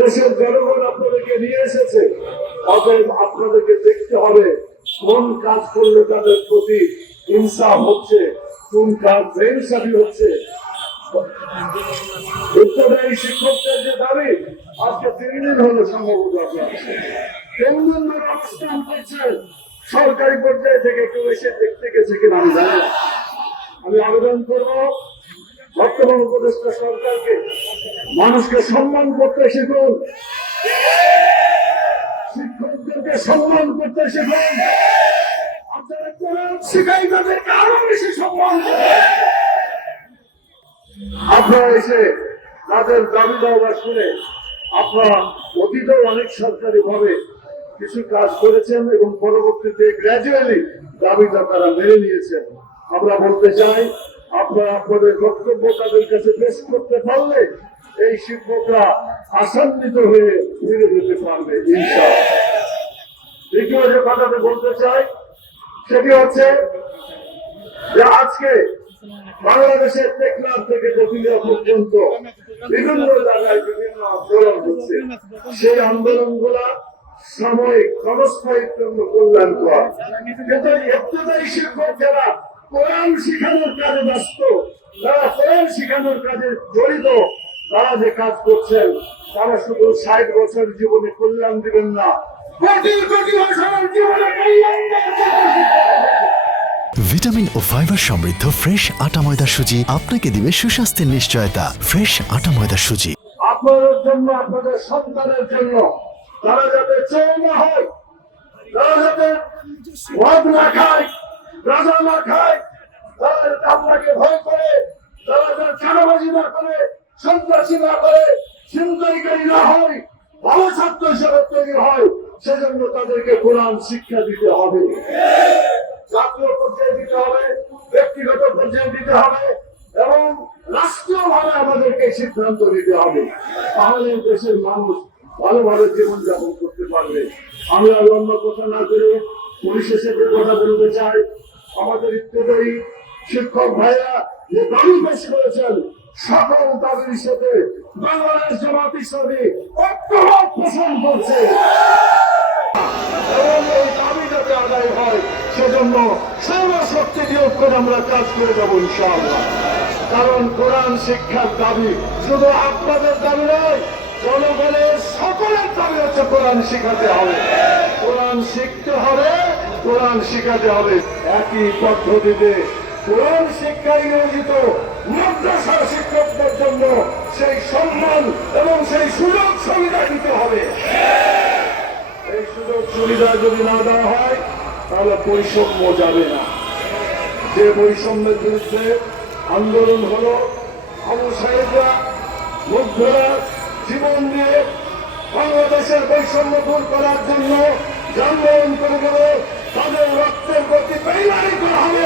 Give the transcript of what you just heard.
দেশের জনগণ আপনাদেরকে নিয়ে এসেছে, অতএব আপনাদেরকে দেখতে হবে কোন কাজ করলে তাদের প্রতি ইনসাফ হচ্ছে, কোন কাজ বেইনসাফি হচ্ছে। উত্তরদায়ী শিক্ষকদের যে দাবি আজকে 3 দিন হলো সম্ভবত আপনার 3 দিন ধরে অবস্থান করছেন, সরকারি পর্যায়ে থেকে কেউ এসে দেখতে গেছে কিনা আমি জানি না। আমি আবেদন করব বর্তমান উপদেষ্টা সরকারকে মানুষকে সম্মান করতে শিখুন, শিক্ষকদেরকে সম্মান করতে শিখুন। আপনারা কোরআন শিখাই তাদেরকে আরো বেশি সম্মান করবেন। আপনারা এসে তাদের দাবি দাওয়া শুনে আপনারা অতীতেও অনেক সরকারি ভাবে কিছু কাজ করেছেন এবং পরবর্তীতে গ্র্যাজুয়ালি দাবিটা তারা মেনে নিয়েছেন। আমরা বলতে চাই আপনারা আপনাদের বক্তব্য তাদের কাছে পেশ করতে পারলে এই শিক্ষকরা আশান্বিত হয়ে ফিরে যেতে পারবে ইনশাআল্লাহ। দ্বিতীয় যে কথাটা বলতে চাই সেটি হচ্ছে যে আজকে বাংলাদেশের টেকনাফ থেকে দক্ষিণা পর্যন্ত বিভিন্ন জায়গায় বিভিন্ন আন্দোলন হচ্ছে। সেই আন্দোলনগুলা সাময়িক ক্ষণস্থায়ীর জন্য কল্যাণ করা, কিন্তু ইবতেদায়ী শিক্ষক যারা কোরআন শিখানোর কাজে ব্যস্ত, যারা কোরআন শিখানোর কাজে জড়িত, তারা যে কাজ করছেন তারা শুধু 60 বছর জীবনে কল্যাণ দিবেন না, কোটি কোটি বছরের জীবনে কল্যাণ দেবেন। ভিটামিন ও ফাইবার সমৃদ্ধ ফ্রেশ আটা ময়দা সুজি আপনাকে দিবে সুস্বাস্থ্যের নিশ্চয়তা। ফ্রেশ আটা ময়দা সুজি আপনাদের জন্য, আপনাদের সন্তানের জন্য, তারা যাতে চোর না হয়, তারা যাতে মদ না খায়, গাঁজা না খায়, তারা যাতে আপনাকে ভয় করে, তারা যাতে চাঁদাবাজি না করে, সন্ত্রাসী না করে, ছিনতাইকারী না হয়, ভালো ছাত্র হিসেবে তৈরি হয়, সেজন্য তাদেরকে কোরআন শিক্ষা দিতে হবে। জাতীয় পর্যায়ে দিতে হবে, ব্যক্তিগত পর্যায়ে দিতে হবে এবং রাষ্ট্রীয় ভাবে আমাদেরকে সিদ্ধান্ত নিতে হবে। তাহলে দেশের মানুষ ভালোভাবে জীবনযাপন করতে পারবে। আমি আর অন্য কথা না করে পরিশেষে যে কথা বলতে চাই, আমাদের ইত্যাদি শিক্ষক ভাইরা যে দাবি পেশ করেছেন, সকল দাবির সাথে বাংলাদেশ জামাত ইসলামী ঐক্যমত পোষণ করছে এবং এই দাবি যাতে আদায় হয় সেজন্য সর্বশক্তি নিয়োগ করে আমরা কাজ করে যাবো ইনশাআল্লাহ। কারণ কোরআন শিক্ষার দাবি শুধু আপনাদের দাবি নয়, জনগণের সকলের দাবি হচ্ছে কোরআন শিখাতে হবে, কোরআন শিখতে হবে, কোরআন শিখাতে হবে। একই পদ্ধতিতে কোরআন শিক্ষায় নিয়োজিত মাদ্রাসা শিক্ষকদের জন্য সেই সম্মান এবং সেই সুযোগ সুবিধা দিতে হবে। এই সুযোগ সুবিধা যদি না দেওয়া হয় তাহলে বৈষম্য যাবে না। যে বৈষম্যের বিরুদ্ধে আন্দোলন হলো, আবু সাহেবরা মুগ্ধরা জীবন দিয়ে বাংলাদেশের বৈষম্য দূর করার জন্য আন্দোলন করে গেল, তাদের রক্তের প্রতি বেইমানি করা হবে।